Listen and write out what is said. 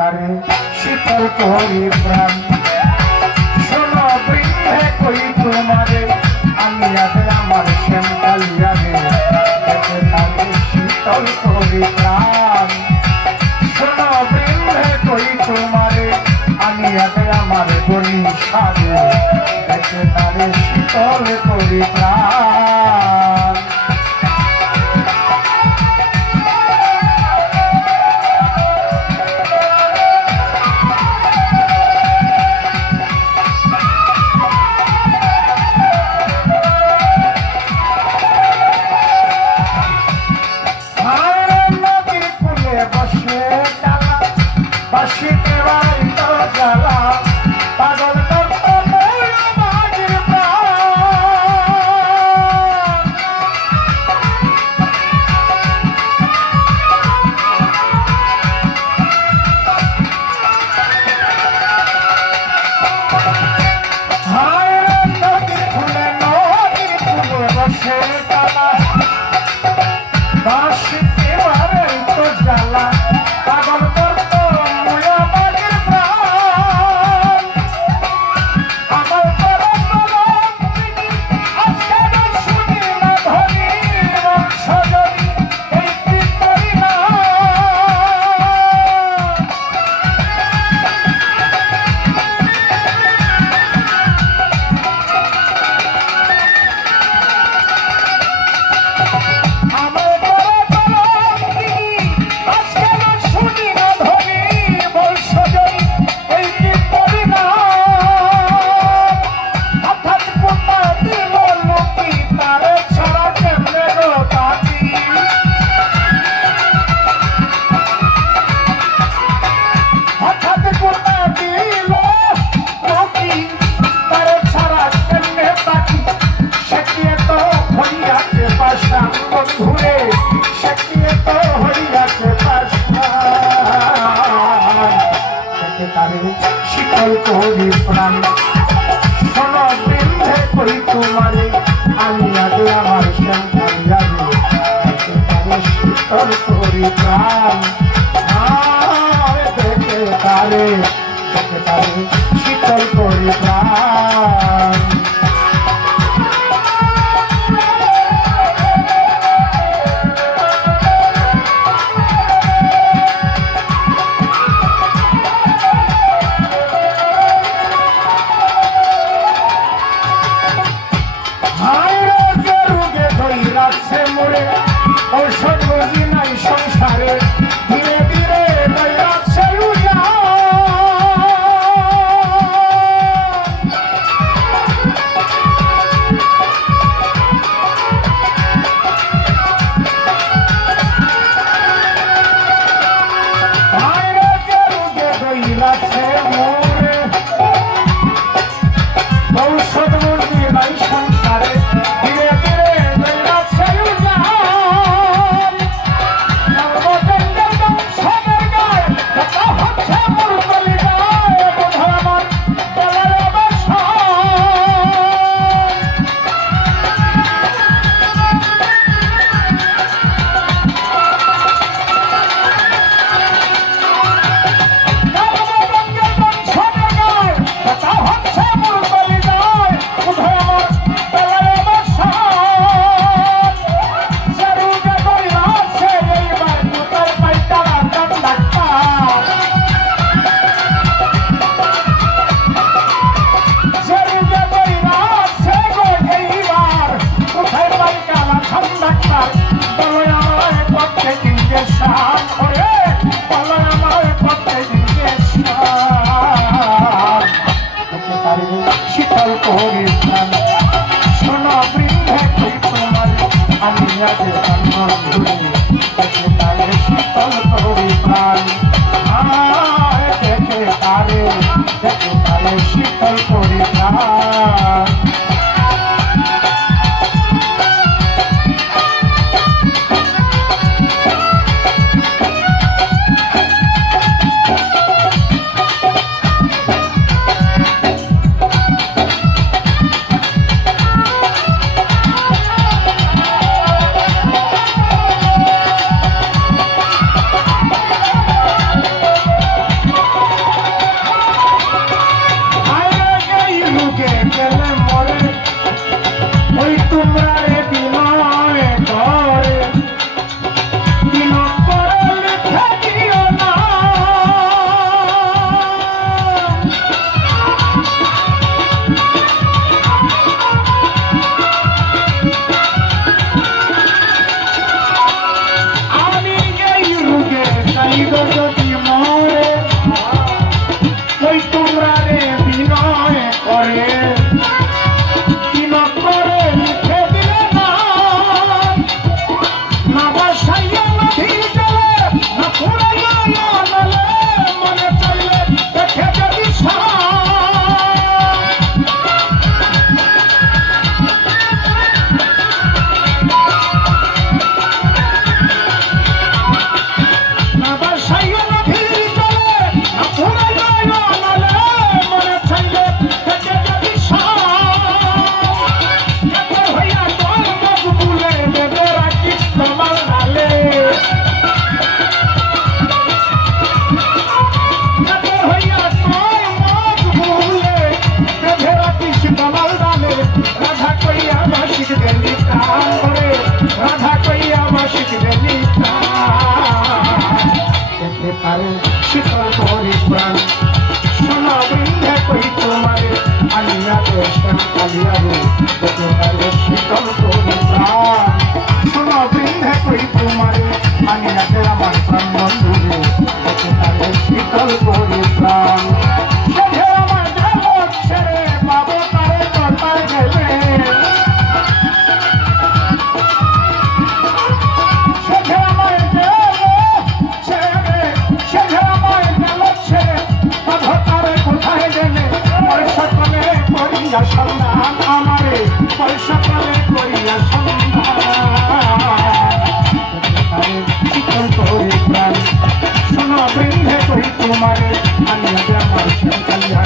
তারে শীতল করি প্রাণ শোনো বৃদ্ধে কই তোমারে আমি আগে আমার শ্যাম কালিয়া রে তারে শীতল করি প্রাণ শোনো বৃদ্ধে কই তোমারে আমি আগে আমার গরি সারে তারে শীতল করি প্রাণ শীতল করি প্রাণ শোনো বৃদ্ধে কই তোমারে আমি আগে আমার শ্যাম কালিয়া রে শীতল করি প্রাণ দেখে তারে শীতল করি প্রাণ ঔষধ বুঝি নাই সংসারে ধীরে ধীরে দয়াচ্ছে ঔষধ বুঝি নাই সংসারে ধীরে ধীরে শীতল করি প্রাণ শোনো বৃদ্ধে কই তোমারে আমি আগে আমার দেখে তারে শীতল করি প্রাণ দেখে তারে শীতল করি প্রাণ করে কি করে লিখে দিলে না না বাসাইয়া নদী চলে না পুরাইয়া নলে মনে চাইলে দেখে যদি না বাসাইয়া নদী চলে না পুরাইয়া নলে মনে চাইলে দেখে যদি হইয়া তোর মজবুলে বেঁধে রাখিস তোমার ডালে হইয়া তোর মজবুলে বেঁধে রাখিস তোমার ডালে রাধা কইয়া বাসিক দেলি প্রাণ করে রাধা কইয়া বাসিক দেলি প্রাণ দেখে তারে শীতল করি প্রাণ সোনা বৃন্ধে কই তোমারে আনিয়া দেশন কালিয়া রে দেখে তারে শীতল করি প্রাণ সোনা বৃন্ধে কই তোমারে আনিয়া দে আমার প্রাণ বন্ধু রে দেখে তারে শীতল করি প্রাণ দেখে আমার জগৎ ছেড়ে পাবো তারে কোথায় গেলে দেখে আমার জগৎ ছেড়ে দেখে আমার জগৎ ছেড়ে পাবো তারে কোথায় গেলে পয়সা কলে করিয়া সন্ধান আমারে পয়সা কলে করিয়া সন্ধান শীতল করে প্রাণ শোনো বৃন্ধে করি তোমারে আনিয়া দে আমার কালিয়া